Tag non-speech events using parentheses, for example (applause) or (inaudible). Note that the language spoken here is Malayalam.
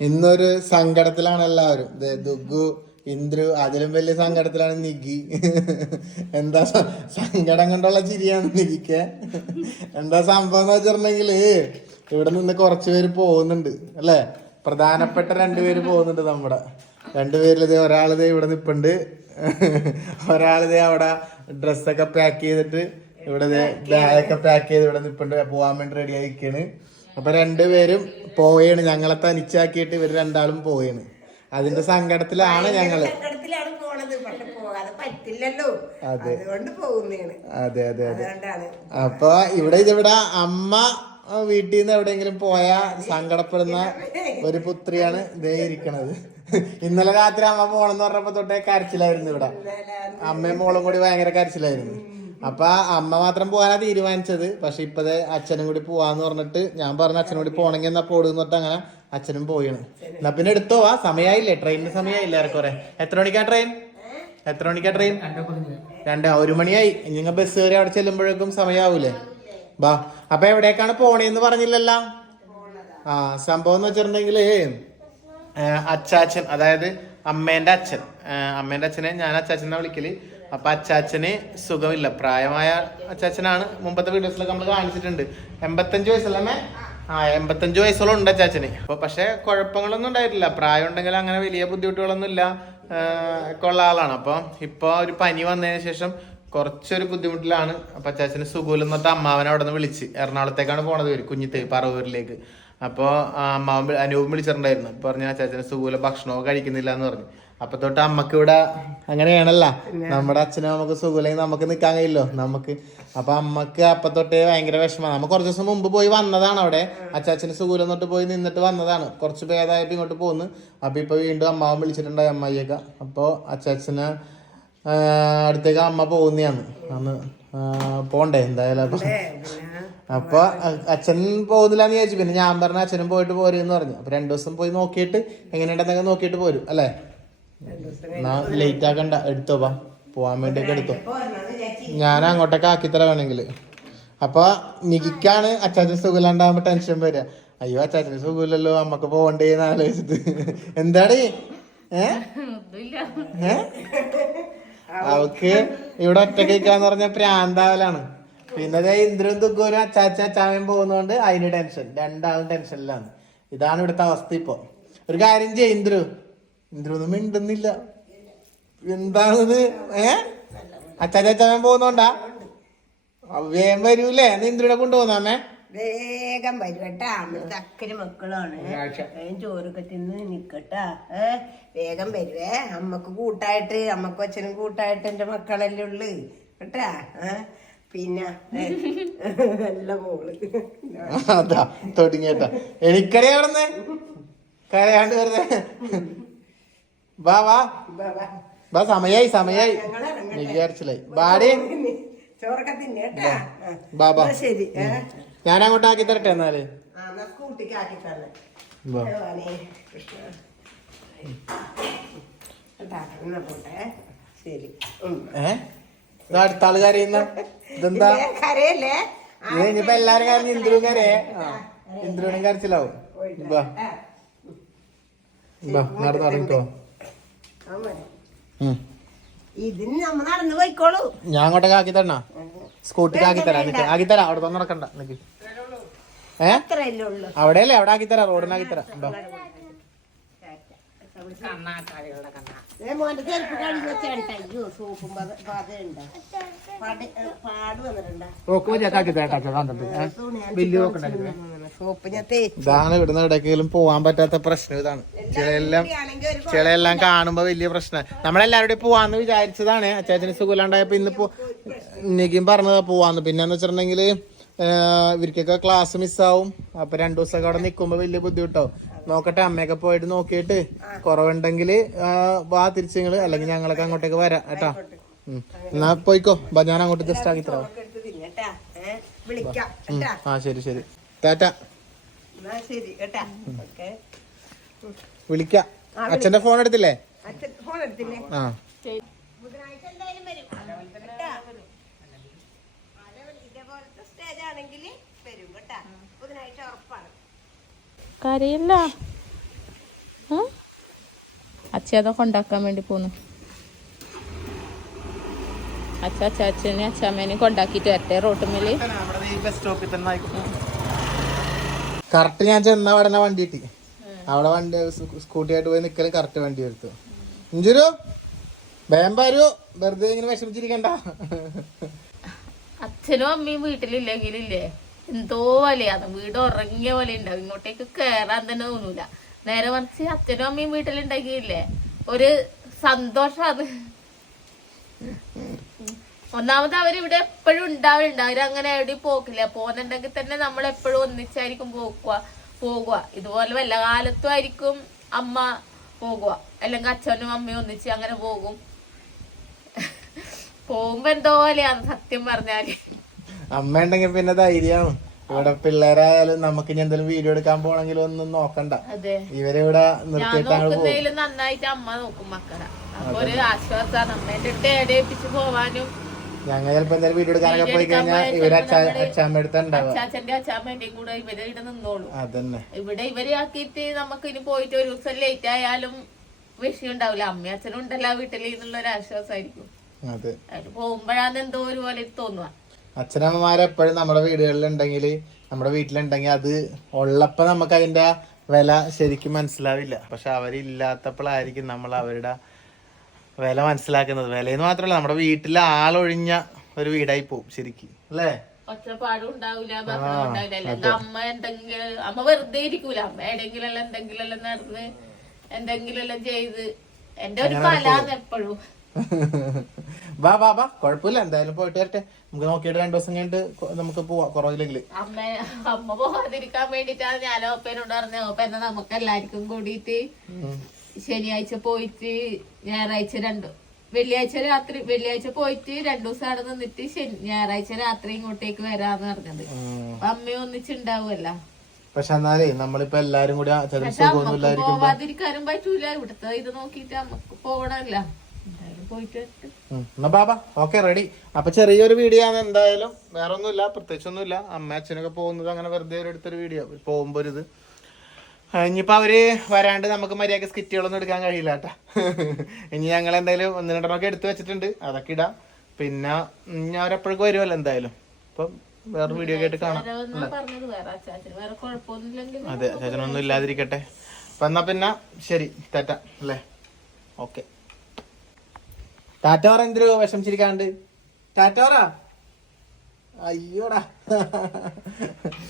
ഇന്നൊരു സങ്കടത്തിലാണ് എല്ലാവരും. ദുഗു ഇന്ദ്രു അതിലും വലിയ സങ്കടത്തിലാണ് നിഗി എന്താ സങ്കടം കൊണ്ടുള്ള ചിരിയാണ് നിഗിക്ക് എന്താ സംഭവം എന്ന് വെച്ചിട്ടുണ്ടെങ്കിൽ ഇവിടെ നിന്ന് കുറച്ച് പേര് പോകുന്നുണ്ട് അല്ലേ? പ്രധാനപ്പെട്ട രണ്ടുപേര് പോകുന്നുണ്ട് നമ്മുടെ. രണ്ടുപേരിൽ ഇതേ ഒരാളിത് ഇവിടെ നിപ്പുണ്ട്. ഒരാളിതേ അവിടെ ഡ്രസ്സൊക്കെ പാക്ക് ചെയ്തിട്ട് ഇവിടെ ബാഗൊക്കെ പാക്ക് ചെയ്ത് ഇവിടെ നിപ്പുണ്ട്. പോവാൻ വേണ്ടി റെഡി ആയിക്കാണ് അപ്പൊ രണ്ടുപേരും പോയാണ് ഞങ്ങളെ തനിച്ചാക്കിയിട്ട് ഇവർ രണ്ടാളും പോയാണ് അതിന്റെ സങ്കടത്തിലാണ് ഞങ്ങൾ. സങ്കടത്തിലാണ് പോണത്. പക്ഷെ പോകാതെ പറ്റില്ലല്ലോ. അതെ. അതുകൊണ്ട് പോകുന്നതാണ് അതെ അതെ അതെ. അതുകൊണ്ടാണ്. അപ്പൊ ഇവിടെ ഇതിവിടെ? അമ്മ വീട്ടിൽ നിന്ന് എവിടെയെങ്കിലും പോയ സങ്കടപ്പെടുന്ന ഒരു പുത്രിയാണ് ഇതേ ഇരിക്കണത്. ഇന്നലെ രാത്രി അമ്മ പോണെന്ന് പറഞ്ഞപ്പോ തൊട്ടേ കരച്ചിലായിരുന്നു ഇവിടെ. അമ്മയും മോളും കൂടി ഭയങ്കര കരച്ചിലായിരുന്നു. അപ്പൊ അമ്മ മാത്രം പോകാനാ തീരുമാനിച്ചത്. പക്ഷെ ഇപ്പത് അച്ഛനും കൂടി പോവാന്ന് പറഞ്ഞിട്ട് ഞാൻ പറഞ്ഞ അച്ഛനും കൂടി പോണെങ്കിൽ എന്നാ പോടുന്ന് പറഞ്ഞിട്ട് അങ്ങനെ അച്ഛനും പോയാണ്. എന്നാ പിന്നെ എടുത്തോ ആ സമയമായില്ലേ ട്രെയിനിന് സമയമായില്ലേ ഏറെക്കുറെ? എത്ര മണിക്കാ ട്രെയിൻ? എത്ര മണിക്കാ ട്രെയിൻ? രണ്ട് ഒരു മണിയായി. നിങ്ങൾ ബസ് കയറി അവിടെ ചെല്ലുമ്പോഴേക്കും സമയാവൂലേ? ബാ അപ്പൊ എവിടേക്കാണ് പോണേന്ന് പറഞ്ഞില്ലല്ല? ആ സംഭവം എന്ന് വെച്ചിട്ടുണ്ടെങ്കിൽ അച്ചാച്ചൻ അതായത് അമ്മേന്റെ അച്ഛൻ. അമ്മേന്റെ അച്ഛനെ ഞാൻ അച്ചാച്ചനെ വിളിക്കൽ? അപ്പൊ അച്ചാച്ചന് സുഖമില്ല. പ്രായമായ അച്ചാച്ചനാണ്. മുമ്പത്തെ വീഡിയോസിലൊക്കെ നമ്മൾ കാണിച്ചിട്ടുണ്ട്. എൺപത്തഞ്ച് വയസ്സല്ലേ? ആ എൺപത്തഞ്ച് വയസ്സോളം ഉണ്ട് അച്ചാച്ചന്. അപ്പൊ പക്ഷെ കുഴപ്പങ്ങളൊന്നും ഉണ്ടായിട്ടില്ല. പ്രായം ഉണ്ടെങ്കിൽ അങ്ങനെ വലിയ ബുദ്ധിമുട്ടുകളൊന്നും ഇല്ല ഉള്ള ആളാണ്. അപ്പൊ ഇപ്പൊ ഒരു പനി വന്നതിന് ശേഷം കുറച്ചൊരു ബുദ്ധിമുട്ടിലാണ്. അപ്പൊ അച്ചാച്ചന് സുഖമില്ല എന്നിട്ട് അമ്മാവനെ അവിടെ നിന്ന് വിളിച്ച്. എറണാകുളത്തേക്കാണ് പോണത് ഒരു കുഞ്ഞിത്ത് പറവൂരിലേക്ക്. അപ്പോൾ അമ്മാവൻ അനൂപം വിളിച്ചിട്ടുണ്ടായിരുന്നു. പറഞ്ഞു അച്ചാച്ചന് സുഖമില്ല ഭക്ഷണമൊക്കെ കഴിക്കുന്നില്ല എന്ന് പറഞ്ഞു. അപ്പൊ തൊട്ട് അമ്മയ്ക്ക് ഇവിടെ അങ്ങനെയാണല്ല നമ്മുടെ അച്ഛനും നമുക്ക് സുഖമില്ലെങ്കിൽ നമുക്ക് നിൽക്കാൻ കഴിയില്ലോ. നമുക്ക് അപ്പൊ അമ്മയ്ക്ക് അപ്പൊ തൊട്ടേ ഭയങ്കര വിഷമമാണ് നമ്മ കുറച്ച് ദിവസം മുമ്പ് പോയി വന്നതാണ് അവിടെ. അച്ചാച്ചന് സുഖം തൊട്ട് പോയി നിന്നിട്ട് വന്നതാണ്. കുറച്ച് ഭേദമായപ്പോ ഇങ്ങോട്ട് പോന്ന്. അപ്പൊ ഇപ്പൊ വീണ്ടും അമ്മാവൻ വിളിച്ചിട്ടുണ്ടായി അമ്മായിയൊക്കെ. അപ്പൊ അച്ചാച്ചന് അടുത്തേക്ക് അമ്മ പോകുന്നതാണ്. അന്ന് പോണ്ടേ എന്തായാലും അപ്പൊ. അപ്പൊ അച്ഛൻ പോകുന്നില്ല എന്ന് ചോദിച്ചു പിന്നെ ഞാൻ പറഞ്ഞ അച്ഛനും പോയിട്ട് പോരെന്ന് പറഞ്ഞു. അപ്പൊ രണ്ടു ദിവസം പോയി നോക്കിയിട്ട് എങ്ങനെയുണ്ടെന്നൊക്കെ നോക്കിയിട്ട് പോരും. അല്ലേ? ലേറ്റ് ആക്കണ്ട എടുത്തോ വാ. പോവാൻ വേണ്ടിയൊക്കെ എടുത്തോ. ഞാൻ അങ്ങോട്ടൊക്കെ ആക്കിത്തര വേണമെങ്കിൽ അപ്പൊ നികിക്കാണ് അച്ചാച്ചൻ സുഖമില്ലാണ്ടാകുമ്പോ ടെൻഷൻ വരിക. അയ്യോ അച്ചാച്ച സുഖമില്ലല്ലോ അമ്മയ്ക്ക് പോകണ്ടേന്ന് ആലോചിച്ചിട്ട്. ഏ? അവക്ക് ഇവിടെ ഒറ്റക്കാന്ന് നിൽക്കാന്ന് പറഞ്ഞ പ്രാന്താവലാണ്. പിന്നെ ദേ ഇന്ദ്രൻ തുക്കൂരും അച്ചാച്ച അച്ചാമയും പോകുന്നോണ്ട് അതിന് ടെൻഷൻ രണ്ടാളും ടെൻഷനിലാണ് ഇതാണ് ഇവിടുത്തെ അവസ്ഥ ഇപ്പൊ. ഒരു കാര്യം ചെയ്യ ഇന്ദ്രു. ഇന്ദ്രു ഒന്നും മിണ്ടുന്നില്ല. എന്താണിത്? ഏ? അച്ഛൻ അച്ഛൻ പോകുന്നോണ്ടാ വേഗം വരൂലേ? ഇന്ദ്രനെ കൊണ്ടുപോകുന്നേ വേഗം വരുവട്ടാ അക്കരെ മക്കളാണ്. വേഗം ചോറൊക്കെ തിന്ന് നിക്കട്ടാ. ഏ? വേഗം വരുവേ അമ്മയ്ക്ക് കൂട്ടായിട്ട് അമ്മക്കും അച്ഛനും കൂട്ടായിട്ട് എന്റെ മക്കളല്ലേ ഉള്ളു. കേട്ടാ? ഏ? പിന്നെ നല്ല മോൾ. അതാ തുടങ്ങിയേട്ടാ. എനിക്കറിയാവുന്നേ കരയാണ്ട് വെറുതെ. വാ വാ. വാ, സമയായി സമയായി. വിചാരിച്ചില്ലായി ബാടി. ബാബാ ഞാൻ അങ്ങോട്ട് ആക്കി തരട്ടെ എന്നാൽ? ആ എന്നാ സ്കൂട്ടിക്ക് ആക്കി തന്നെ വാ. ഭഗവാനേ കൃഷ്ണ. കേട്ടാ എന്നാ പോട്ടെ. ശരി. ഉം. ഏ? ഇത് അടുത്ത കരയുന്ന. ഇതെന്താ? ഇനിയിപ്പോ എല്ലാരും കരഞ്ഞ ഇന്ദ്രു കരേ ഇന്ദ്രുവിനും കരച്ചിലാവും. നടന്നു. ഉം. ഇതിന് നമ്മ നടന്നു പോയിക്കോളൂ. ഞാൻ അങ്ങോട്ടേക്ക് ആക്കി തരണ? സ്കൂട്ടിക്ക് ആക്കി തരാം. നിക്ക്. ആക്കി തരാം. അവിടെ തന്നെ നടക്കണ്ട. നിക്ക്. ഏ? ഉള്ളു. അവിടെയല്ലേ? അവിടെ ആക്കി തരാം. മോന്റെ ചെരുപ്പ് സോപ്പും മതിയൊക്കെ ആക്കി തരാം. സോപ്പ് ഞാൻ തേച്ച്. ഇതാണ് ഇവിടുന്ന് എവിടേക്കെങ്കിലും പോവാൻ പറ്റാത്ത പ്രശ്നം ഇതാണ്. ചിലയെല്ലാം ചിലയെല്ലാം കാണുമ്പോ വലിയ പ്രശ്നം. നമ്മളെല്ലാവരുടെയും പോവാന്ന് വിചാരിച്ചതാണ്. അച്ചാച്ചന് സുഖമില്ലാണ്ടായപ്പോ ഇന്ന് പോ ഇന്നേക്കും പറഞ്ഞതാ പോവാന്ന്. പിന്നെന്ന് വെച്ചിട്ടുണ്ടെങ്കിൽ ഇവർക്കൊക്കെ ക്ലാസ് മിസ്സാവും അപ്പൊ രണ്ടു ദിവസമൊക്കെ അവിടെ നിൽക്കുമ്പോ വലിയ ബുദ്ധിമുട്ടാവും നോക്കട്ടെ അമ്മയൊക്കെ പോയിട്ട് നോക്കിയിട്ട് കുറവുണ്ടെങ്കിൽ വാ തിരിച്ചു നിങ്ങൾ അല്ലെങ്കിൽ ഞങ്ങളൊക്കെ അങ്ങോട്ടേക്ക് വരാം. കേട്ടാ. എന്നാ പോയിക്കോ. ബാ ഞാൻ അങ്ങോട്ട് ജസ്റ്റ് ആക്കി തരാം ആ ശരി ശരി. ടാറ്റ. ശരി. കേട്ടാ? ഓക്കെ. വിളിക്കാം. അച്ഛന്റെ ഫോൺ എടുത്തില്ലേ? അച്ഛൻ ഫോൺ എടുത്തില്ലേ? ആ. കരയില്ല. അച്ഛനെ കൊണ്ടാക്കാൻ വേണ്ടി പോന്നു? അച്ഛ അച്ചാച്ചനെ അച്ഛമ്മേനെ കൊണ്ടാക്കിട്ട് വരട്ടെ റോട്ട് മേലെ സ്റ്റോപ്പിൽ തന്നെ ആയിക്കോട്ടെ. കറക്റ്റ് ഞാൻ ചെന്ന അവിടെ വണ്ടി കിട്ടി. അവിടെ വണ്ടി സ്കൂട്ടി ആയിട്ട് പോയി നിക്കലും കറക്റ്റ് വണ്ടി എടുത്തു. ഇഞ്ചുരു വേമ്പാരു വെറുതെ ഇങ്ങനെ വിഷമിച്ചിരിക്കണ്ട. അച്ഛനും അമ്മയും വീട്ടിലില്ലെങ്കിലില്ലേ? എന്തോ പോലെയാണ് വീട് ഉറങ്ങിയ പോലെ ഉണ്ടാവും ഇങ്ങോട്ടേക്ക് കേറാൻ തന്നെ തോന്നൂല. നേരെ മറിച്ച് അച്ഛനും അമ്മയും വീട്ടിലുണ്ടെങ്കിലേ ഒരു സന്തോഷാണ് ഒന്നാമത് അവരിവിടെ എപ്പോഴും ഉണ്ടാവലുണ്ട്. അവരങ്ങനെ എവിടെയും പോക്കില്ല. പോകുന്നുണ്ടെങ്കിൽ തന്നെ നമ്മൾ എപ്പോഴും ഒന്നിച്ചായിരിക്കും പോക്കുക. പോകുക. ഇതുപോലെ വല്ല കാലത്തും ആയിരിക്കും അമ്മ പോകുക. അല്ലെങ്കിൽ അച്ഛനും അമ്മയും ഒന്നിച്ച് അങ്ങനെ പോകും. പോകുമ്പോ എന്തോ പോലെയാണ് സത്യം പറഞ്ഞാൽ. അമ്മ ഉണ്ടെങ്കിൽ പിന്നെ ധൈര്യമാണ്. ഇവിടെ പിള്ളേരായാലും നമുക്ക് ഇനി എന്തെങ്കിലും വീഡിയോ എടുക്കാൻ പോണെങ്കിലും ഒന്നും നോക്കണ്ട. അതെ. ഇവരെ ഇവിടെ ഞാൻ നിർത്തിയിട്ട് നന്നായിട്ട് അമ്മ നോക്കും മക്കളെ. അപ്പൊ ഒരു ആശ്വാസമാണ് അമ്മേന്റെ അടുത്ത് ഏടേപ്പിച്ച് പോവാനും ഞങ്ങൾ ചിലപ്പോ എന്തായാലും വീഡിയോ എടുക്കാനൊക്കെ പോയി കഴിഞ്ഞാൽ ഇവർ അച്ഛ അച്ഛാമ്മ എടുത്തുണ്ടാവും അച്ഛാച്ചന്റെ അച്ഛാമ്മേന്റെയും കൂടെ ഇവരെ ഇവിടെ നിന്നോളൂ. അതന്നെ. ഇവിടെ ഇവരെ ആക്കിയിട്ട് നമുക്ക് ഇനി പോയിട്ട് ഒരു ദിവസം ലേറ്റ് ആയാലും വിഷയം ഉണ്ടാവില്ല. അമ്മയും അച്ഛനും ഉണ്ടല്ലോ വീട്ടിൽ എന്നുള്ള ഒരു ആശ്വാസമായിരിക്കും അതെ. പോകുമ്പോഴാണ് എന്തോ ഒരു പോലെ തോന്നുക അച്ഛനമ്മമാരെപ്പോഴും നമ്മുടെ വീടുകളിൽ ഉണ്ടെങ്കിൽ നമ്മുടെ വീട്ടിലുണ്ടെങ്കിൽ അത് ഉള്ളപ്പോ നമുക്ക് അതിന്റെ വില ശരിക്കും മനസ്സിലാവില്ല. പക്ഷെ അവരില്ലാത്തപ്പോഴായിരിക്കും നമ്മൾ അവരുടെ വില മനസ്സിലാക്കുന്നത്. വിലയെന്ന് മാത്രമല്ല നമ്മുടെ വീട്ടിലെ ആളൊഴിഞ്ഞ ഒരു വീടായി പോവും ശരിക്കും. അല്ലേ? ഒച്ചപ്പാടും ഉണ്ടാവില്ല ബഹളം ഉണ്ടാവില്ല അമ്മ എന്തെങ്കിലും അമ്മ വെറുതെ ഇരിക്കൂല. അമ്മ എവിടെയെങ്കിലും എല്ലാം എന്തെങ്കിലും എല്ലാം നടന്ന് എന്തെങ്കിലും എല്ലാം ചെയ്ത്. എന്റെ ഒരു എപ്പോഴും. (laughs) വാ വാ വാ. കുഴപ്പമില്ല. എന്തായാലും പോയിട്ട് വരട്ടെ. നമുക്ക് നോക്കിയിട്ട് രണ്ടു ദിവസം കഴിഞ്ഞിട്ട് നമുക്ക് പോവാം കുറവില്ലെങ്കിൽ. അമ്മ അമ്മ പോകാതിരിക്കാൻ വേണ്ടിട്ടാണ് ഞാൻ ഓപ്പനോട് പറഞ്ഞ ഓപ്പ എന്നാ നമുക്ക് എല്ലാവർക്കും കൂടിയിട്ട് ശനിയാഴ്ച പോയിട്ട് ഞായറാഴ്ച രണ്ടു വെള്ളിയാഴ്ച രാത്രി വെള്ളിയാഴ്ച പോയിട്ട് രണ്ടു ദിവസം അവിടെ നിന്നിട്ട് ശനി ഞായറാഴ്ച രാത്രി ഇങ്ങോട്ടേക്ക് വരാന്ന് പറഞ്ഞത്. അമ്മ ഒന്നിച്ചുണ്ടാവുമല്ല. പക്ഷെ എന്നാലേ നമ്മളിപ്പോ എല്ലാരും കൂടി പോവാതിരിക്കാനും പറ്റൂല. ഇവിടുത്തെ ഇത് നോക്കിട്ട് നമുക്ക് പോകണല്ല ബാബാ ഓക്കെ റെഡി. അപ്പൊ ചെറിയൊരു വീഡിയോ ആണ് എന്തായാലും. വേറെ ഒന്നുമില്ല പ്രത്യേകിച്ചൊന്നുമില്ല. അമ്മ അച്ഛനൊക്കെ പോകുന്നത് അങ്ങനെ വെറുതെ ഒരു എടുത്തൊരു വീഡിയോ പോകുമ്പോ ഒരു ഇത്. ആ, അവർ അവർ വരാണ്ട് നമുക്ക് മര്യാദയ്ക്ക് സ്കിറ്റുകളൊന്നും എടുക്കാൻ കഴിയില്ല കേട്ടോ. (laughs) ഇനി ഞങ്ങൾ എന്തായാലും ഒന്ന് രണ്ടെണ്ണമൊക്കെ എടുത്തു വെച്ചിട്ടുണ്ട്. അതൊക്കെ ഇടാം. പിന്നെ ഞാൻ അവരെപ്പോഴേക്കും വരുമല്ലോ എന്തായാലും. അപ്പം വേറെ വീഡിയോ കേട്ട് ആയിട്ട് കാണാം അതെ ചേച്ചനൊന്നും ഇല്ലാതിരിക്കട്ടെ. അപ്പൊ എന്നാ പിന്നെ ശരി ടാറ്റ അല്ലേ? ഓക്കെ. ടാറ്റ പറ എന്തൊരു വിഷമിച്ചിരിക്കാണ്ട്? ടാറ്റ പറ. അയ്യോടാ. (laughs)